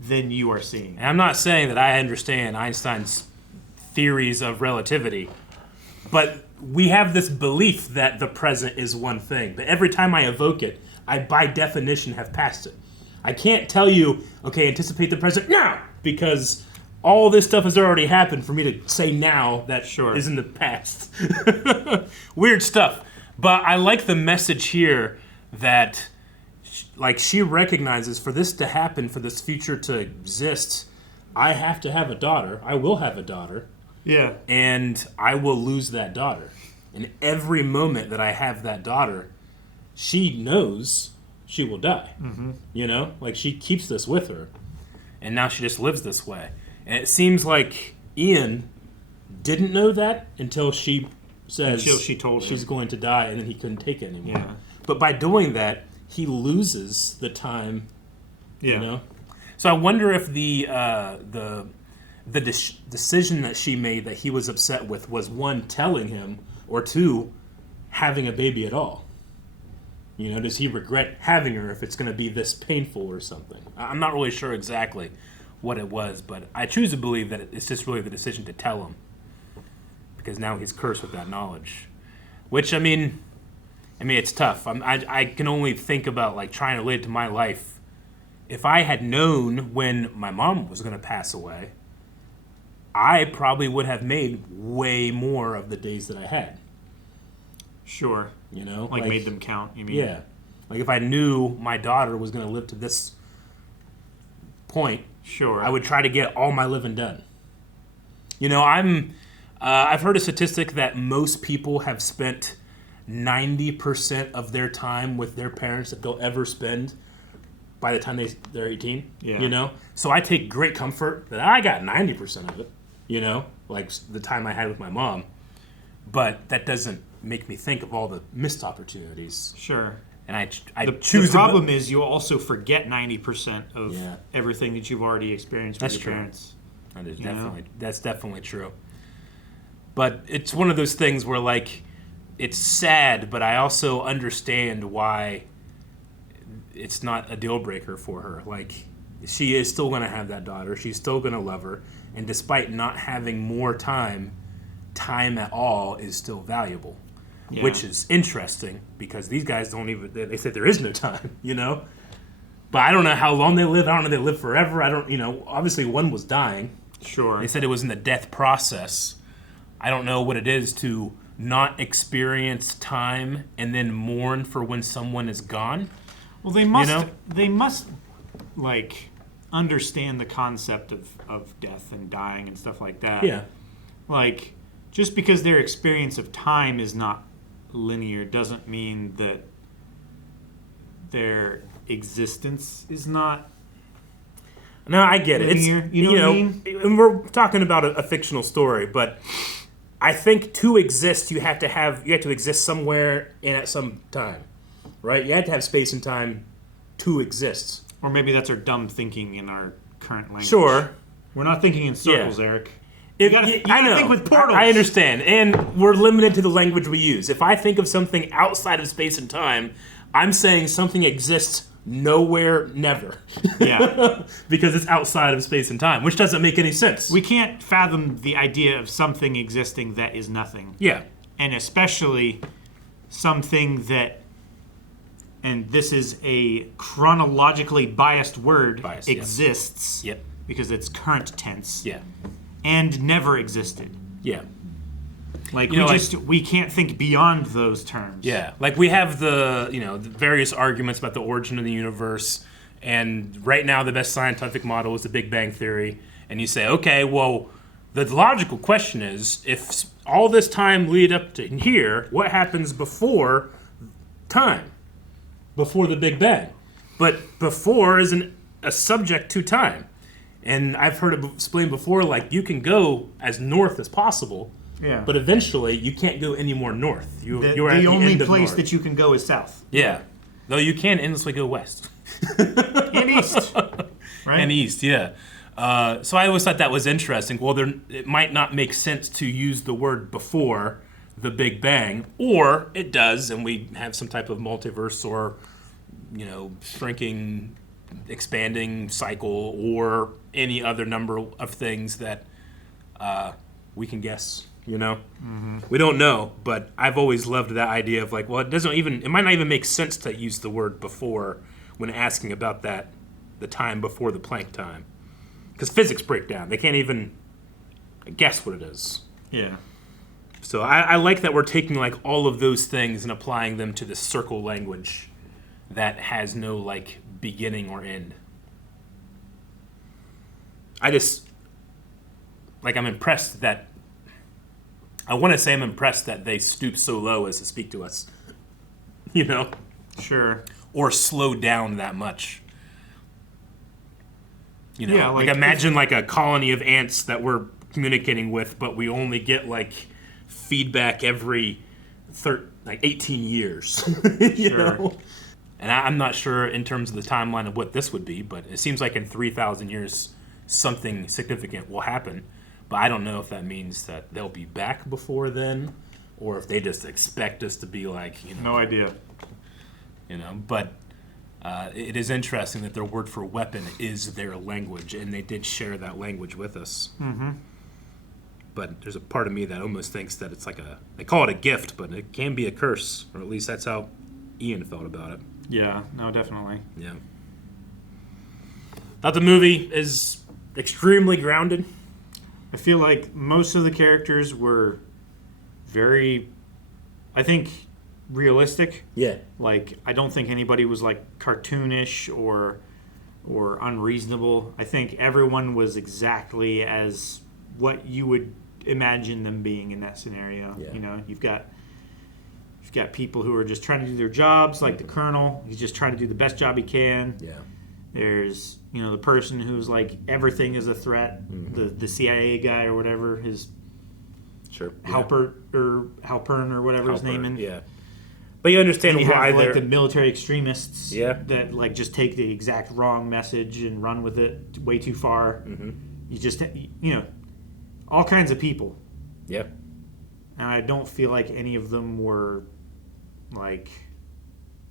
than you are seeing. And I'm not saying that I understand Einstein's theories of relativity, but we have this belief that the present is one thing. But every time I evoke it, I by definition have passed it. I can't tell you, okay, anticipate the present now, because all this stuff has already happened for me to say now that is in the past. Weird stuff. But I like the message here that like she recognizes for this to happen, for this future to exist, I have to have a daughter. I will have a daughter. Yeah. And I will lose that daughter. And every moment that I have that daughter, she knows she will die. Mm-hmm. You know? Like, she keeps this with her. And now she just lives this way. And it seems like Ian didn't know that until she says Until she told she's him. going to die, and then he couldn't take it anymore. Yeah. But by doing that, he loses the time. Yeah. You know? So I wonder if the decision that she made that he was upset with was, one, telling him, or two, having a baby at all. You know, does he regret having her if it's going to be this painful or something? I'm not really sure exactly what it was, but I choose to believe that it's just really the decision to tell him, because now he's cursed with that knowledge. Which, I mean, it's tough. I can only think about like trying to relate to my life. If I had known when my mom was going to pass away, I probably would have made way more of the days that I had. Sure. You know? Like made them count, you mean? Yeah. Like if I knew my daughter was going to live to this point, sure, I would try to get all my living done. You know, I've heard a statistic that most people have spent 90% of their time with their parents that they'll ever spend by the time they're 18. Yeah. You know? So I take great comfort that I got 90% of it, you know? Like the time I had with my mom. But that doesn't make me think of all the missed opportunities. Sure. And I The choose problem is you'll also forget 90% of everything that you've already experienced with your parents. That is You know? that's definitely true. But it's one of those things where like it's sad, but I also understand why it's not a deal breaker for her. Like she is still going to have that daughter. She's still going to love her, and despite not having more time at all is still valuable. Yeah. Which is interesting because these guys they say there is no time, you know? But I don't know how long they live. I don't know if they live forever. Obviously one was dying. Sure. They said it was in the death process. I don't know what it is to not experience time and then mourn for when someone is gone. Well, they must like understand the concept of death and dying and stuff like that. Yeah. Like, just because their experience of time is not linear doesn't mean that their existence is not. No, I get it. Linear. You know what I mean? And we're talking about a fictional story, but I think to exist, you have to exist somewhere and at some time, right? You have to have space and time to exist. Or maybe that's our dumb thinking in our current language. Sure. We're not thinking in circles, Eric. You gotta know. think with portals. I understand, and we're limited to the language we use. If I think of something outside of space and time, I'm saying something exists nowhere, never. Yeah. Because it's outside of space and time, which doesn't make any sense. We can't fathom the idea of something existing that is nothing. Yeah. And especially something that, and this is a chronologically biased word, exists. Yep. Because it's current tense. Yeah. And never existed. Yeah. Like we can't think beyond those terms. Yeah, like we have the various arguments about the origin of the universe, and right now the best scientific model is the Big Bang Theory. And you say, okay, well, the logical question is, if all this time lead up to here, what happens before time, before the Big Bang? But before isn't a subject to time, and I've heard it explained before, like you can go as north as possible. Yeah. But eventually, you can't go any more north. You're at the only end of place north. that you can go is south. Yeah. Though you can endlessly go west. And east. Right? And east, yeah. So I always thought that was interesting. Well, it might not make sense to use the word before the Big Bang, or it does, and we have some type of multiverse or, shrinking, expanding cycle, or any other number of things that we can guess. We don't know, but I've always loved that idea of it might not even make sense to use the word before when asking about the time before the Planck time. Because physics break down. They can't even guess what it is. Yeah. So I like that we're taking all of those things and applying them to this circle language that has no beginning or end. I'm impressed that I'm impressed that they stoop so low as to speak to us. Sure. Or slow down that much. Yeah, imagine a colony of ants that we're communicating with, but we only get feedback every 18 years. Sure. And I'm not sure in terms of the timeline of what this would be, but it seems like in 3,000 years something significant will happen. But I don't know if that means that they'll be back before then, or if they just expect us to be No idea. But it is interesting that their word for weapon is their language, and they did share that language with us. Mm-hmm. But there's a part of me that almost thinks that it's they call it a gift, but it can be a curse, or at least that's how Ian felt about it. Yeah, no, definitely. Yeah. Thought the movie is extremely grounded. I feel like most of the characters were very, I think, realistic. Yeah. I don't think anybody was cartoonish or unreasonable. I think everyone was exactly as what you would imagine them being in that scenario. Yeah. You've got people who are just trying to do their jobs, like the colonel. He's just trying to do the best job he can. Yeah. There's the person who's everything is a threat. Mm-hmm. The CIA guy or whatever, his Halpern or whatever his name is. Yeah. But you understand why they're the military extremists. Yeah. That just take the exact wrong message and run with it way too far. Mm-hmm. You just all kinds of people. Yeah. And I don't feel like any of them were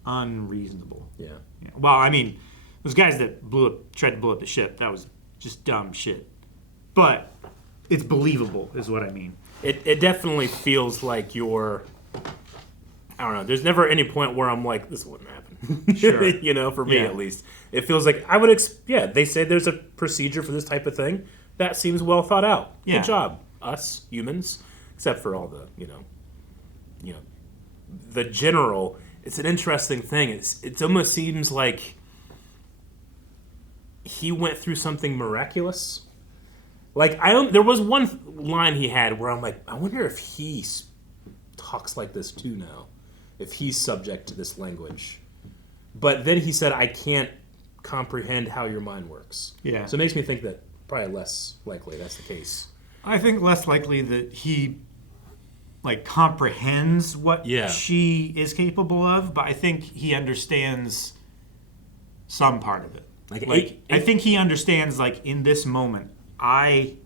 unreasonable. Yeah. Well, I mean, those guys that tried to blow up the ship, that was just dumb shit. But it's believable, is what I mean. It definitely feels like you're. I don't know. There's never any point where I'm this wouldn't happen. Sure. For me at least, it feels like I would. They say there's a procedure for this type of thing. That seems well thought out. Yeah. Good job, us humans, except for all the the general. It's an interesting thing. It almost seems like he went through something miraculous. There was one line he had where I'm I wonder if he talks like this too now, if he's subject to this language. But then he said, I can't comprehend how your mind works. Yeah. So it makes me think that probably less likely that's the case. I think less likely that he comprehends what she is capable of, but I think he understands some part of it. I think he understands in this moment, I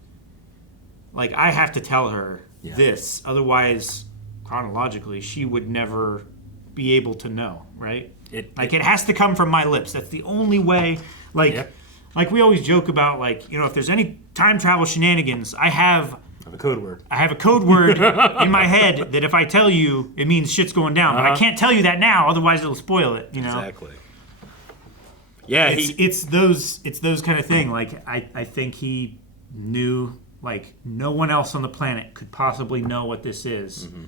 have to tell her this, otherwise chronologically she would never be able to know, right? It has to come from my lips. That's the only way. We always joke about if there's any time travel shenanigans, I have a code word. I have a code word in my head that if I tell you, it means shit's going down. But I can't tell you that now, otherwise it'll spoil it. Exactly. Yeah, it's those kind of thing. I think he knew no one else on the planet could possibly know what this is. Mm-hmm.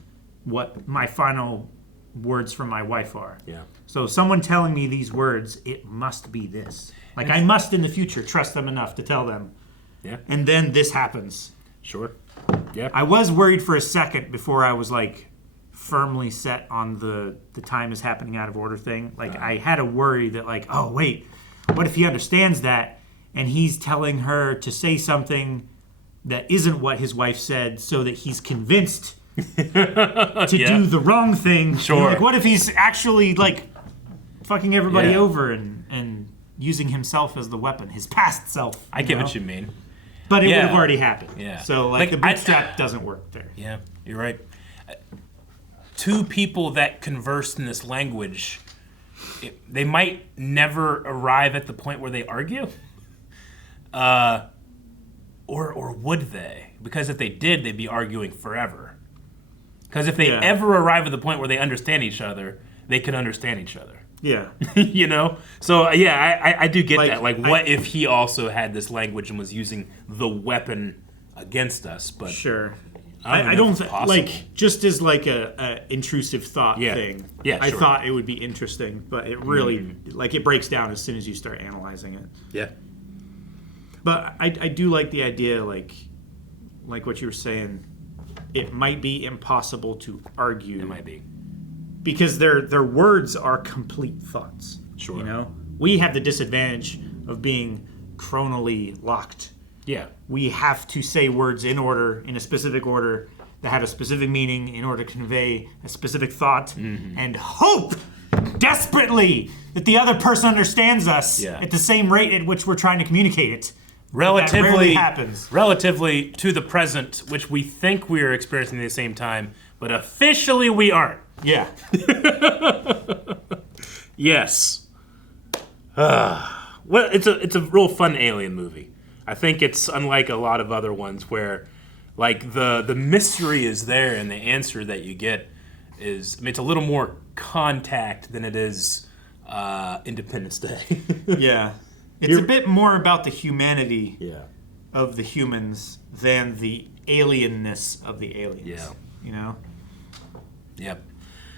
What my final words from my wife are. Yeah. So someone telling me these words, it must be this. I must in the future trust them enough to tell them. Yeah. And then this happens. Sure. Yeah. I was worried for a second before I was firmly set on the time is happening out of order thing. I had a worry that oh wait, what if he understands that and he's telling her to say something that isn't what his wife said so that he's convinced to do the wrong thing. Sure. What if he's actually fucking everybody over and using himself as the weapon, his past self. I get what you mean. But it would have already happened. Yeah. So, like the bootstrap doesn't work there. Yeah, you're right. Two people that converse in this language, they might never arrive at the point where they argue. Or would they? Because if they did, they'd be arguing forever. Because if they ever arrive at the point where they understand each other, they could understand each other. Yeah. You know? So, yeah, I do get that. Like, what if he also had this language and was using the weapon against us? But sure. I I don't don't know if it's like, just as like a intrusive thought thing. Yeah, I sure. thought it would be interesting, but it really, like, it breaks down as soon as you start analyzing it. Yeah. But I do like the idea, like what you were saying, it might be impossible to argue. It might be. Because their words are complete thoughts. Sure. You know? We have the disadvantage of being chronally locked. Yeah. We have to say words in order, in a specific order, that have a specific meaning in order to convey a specific thought, and hope desperately that the other person understands us at the same rate at which we're trying to communicate it. That rarely happens. Relatively to the present, which we think we are experiencing at the same time, but officially we aren't. Yeah. Yes. Well, it's a real fun alien movie. I think it's unlike a lot of other ones where, like, the mystery is there and the answer that you get is, I mean, it's a little more Contact than it is Independence Day. Yeah. It's a bit more about the humanity of the humans than the alienness of the aliens. Yeah. You know? Yep.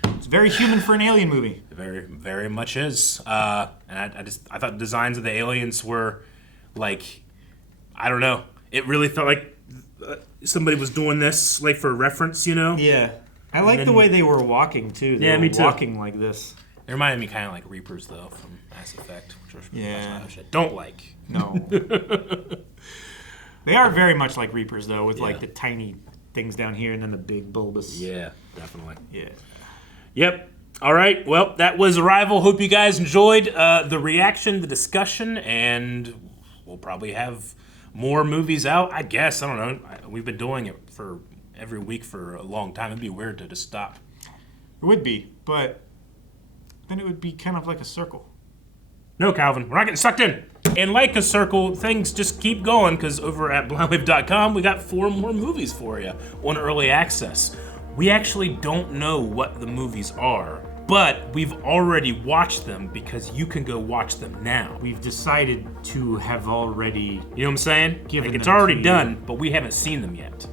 It's very human for an alien movie. Very, very much is. And I thought the designs of the aliens were, like, I don't know. It really felt like somebody was doing this, like, for reference, you know? Yeah. I like the way they were walking, too. They were me too. walking like this. They reminded me kind of like Reapers, though, from Mass Effect, which Yeah. I don't like. No. They are very much like Reapers, though, with, like, the tiny things down here and then the big bulbous. Yeah, definitely. Yeah. Yep. All right. Well, that was Arrival. Hope you guys enjoyed the reaction, the discussion, and we'll probably have more movies out, I guess. I don't know. We've been doing it for every week for a long time. It'd be weird to just stop. It would be, but then it would be kind of like a circle. No, Calvin, we're not getting sucked in. And like a circle, things just keep going, because over at blindwave.com, we got 4 more movies for you on early access. We actually don't know what the movies are, but we've already watched them because you can go watch them now. We've decided to have already... You know what I'm saying? Given Like, it's them already to you. done, but we haven't seen them yet.